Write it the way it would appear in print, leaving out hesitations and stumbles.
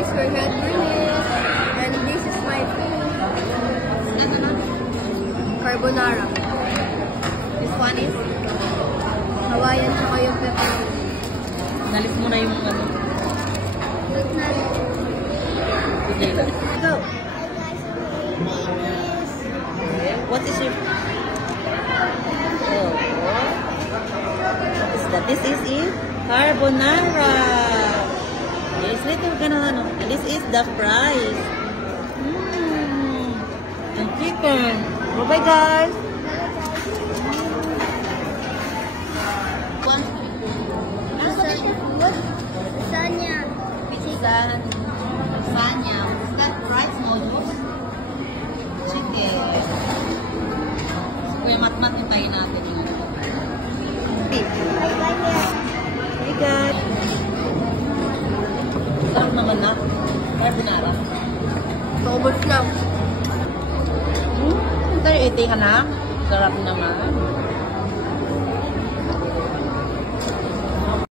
guys, we're had Bernice. And this is my food. Ano na? Carbonara. This one is? Hawaiian tsaka yung pepperoni. Nalis mo na yung ano. Go! What is your... Oh. What is that? This is it? Carbonara! Yes, little ganun. This is the fries. And chicken. Bye-bye, guys! Sanya. Sanya. Is that rice noodles? Chicken. Kuya, mat-mat yung tayo natin. Hey guys. Sarap naman na. Carbonara. Naubos lang. Tayo eating ka na. Sarap naman.